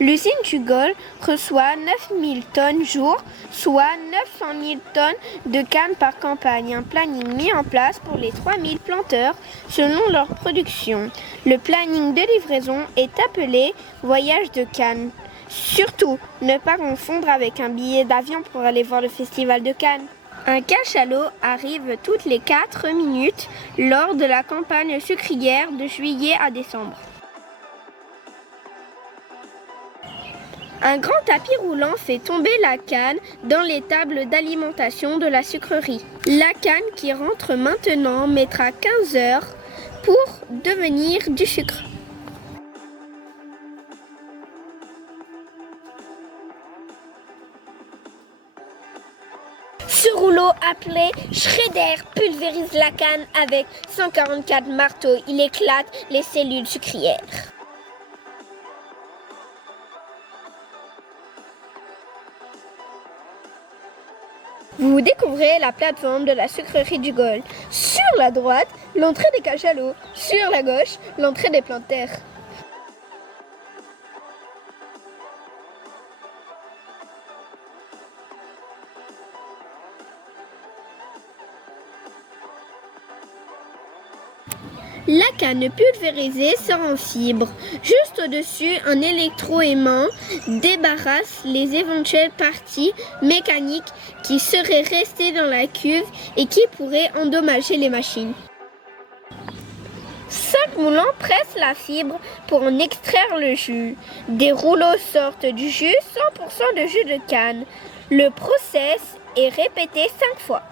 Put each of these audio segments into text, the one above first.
L'usine Jugol reçoit 9000 tonnes jour, soit 900 000 tonnes de canne par campagne. Un planning mis en place pour les 3000 planteurs selon leur production. Le planning de livraison est appelé voyage de Cannes. Surtout, ne pas confondre avec un billet d'avion pour aller voir le festival de Cannes. Un cachalot arrive toutes les 4 minutes lors de la campagne sucrière de juillet à décembre. Un grand tapis roulant fait tomber la canne dans les tables d'alimentation de la sucrerie. La canne qui rentre maintenant mettra 15 heures pour devenir du sucre. Ce rouleau appelé shredder pulvérise la canne avec 144 marteaux. Il éclate les cellules sucrières. Vous découvrez la plateforme de la sucrerie du Gol. Sur la droite, l'entrée des cachalots. Sur la gauche, l'entrée des planteurs. La canne pulvérisée sort en fibre. Juste au-dessus, un électroaimant débarrasse les éventuelles parties mécaniques qui seraient restées dans la cuve et qui pourraient endommager les machines. 5 moulins pressent la fibre pour en extraire le jus. Des rouleaux sortent du jus, 100% de jus de canne. Le process est répété 5 fois.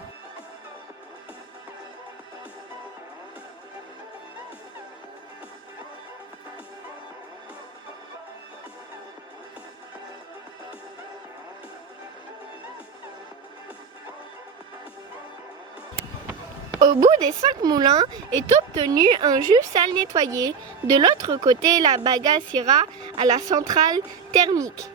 Au bout des 5 moulins est obtenu un jus sale nettoyé. De l'autre côté, la bagasse ira à la centrale thermique.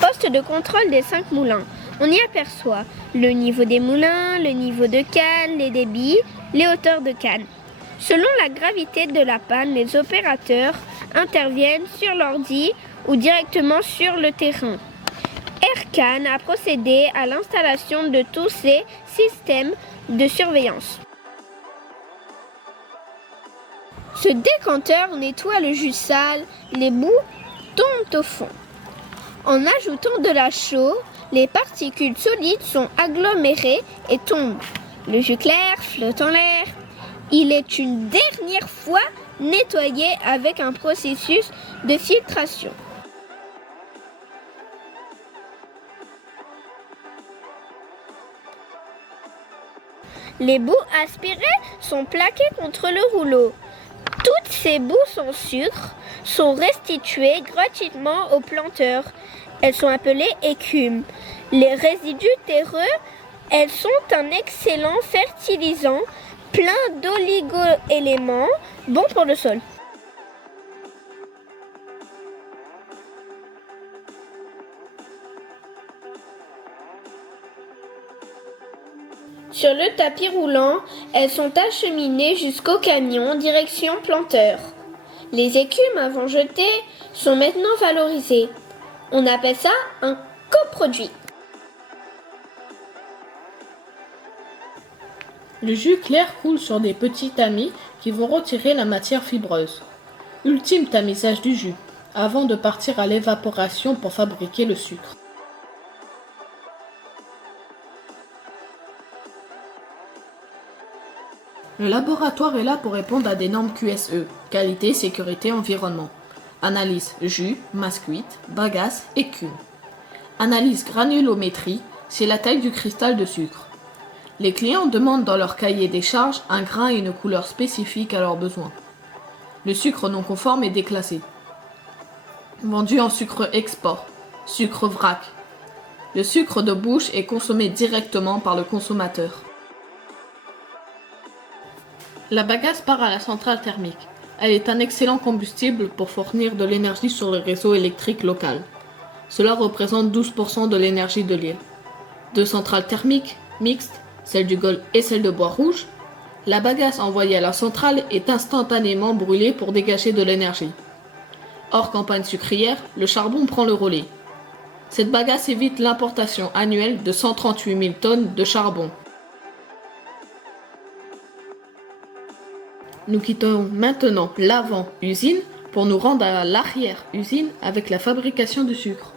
Poste de contrôle des 5 moulins. On y aperçoit le niveau des moulins, le niveau de canne, les débits, les hauteurs de canne. Selon la gravité de la panne, les opérateurs interviennent sur l'ordi ou directement sur le terrain. Aircan a procédé à l'installation de tous ces systèmes de surveillance. Ce décanteur nettoie le jus sale, les boues tombent au fond. En ajoutant de la chaux, les particules solides sont agglomérées et tombent. Le jus clair flotte en l'air. Il est une dernière fois nettoyé avec un processus de filtration. Les boues aspirées sont plaquées contre le rouleau. Toutes ces boues sans sucre sont restituées gratuitement aux planteurs. Elles sont appelées écumes. Les résidus terreux, elles sont un excellent fertilisant, plein d'oligo-éléments, bon pour le sol. Sur le tapis roulant, elles sont acheminées jusqu'au camion direction planteur. Les écumes avant jetées sont maintenant valorisées. On appelle ça un coproduit. Le jus clair coule sur des petits tamis qui vont retirer la matière fibreuse. Ultime tamisage du jus, avant de partir à l'évaporation pour fabriquer le sucre. Le laboratoire est là pour répondre à des normes QSE, qualité, sécurité, environnement. Analyse jus, masse cuite, bagasse, écume. Analyse granulométrie, c'est la taille du cristal de sucre. Les clients demandent dans leur cahier des charges un grain et une couleur spécifiques à leurs besoins. Le sucre non conforme est déclassé. Vendu en sucre export, sucre vrac. Le sucre de bouche est consommé directement par le consommateur. La bagasse part à la centrale thermique. Elle est un excellent combustible pour fournir de l'énergie sur le réseau électrique local. Cela représente 12% de l'énergie de l'île. Deux centrales thermiques mixtes, celle du Golfe et celle de Bois-Rouge, la bagasse envoyée à la centrale est instantanément brûlée pour dégager de l'énergie. Hors campagne sucrière, le charbon prend le relais. Cette bagasse évite l'importation annuelle de 138 000 tonnes de charbon. Nous quittons maintenant l'avant-usine pour nous rendre à l'arrière-usine avec la fabrication du sucre.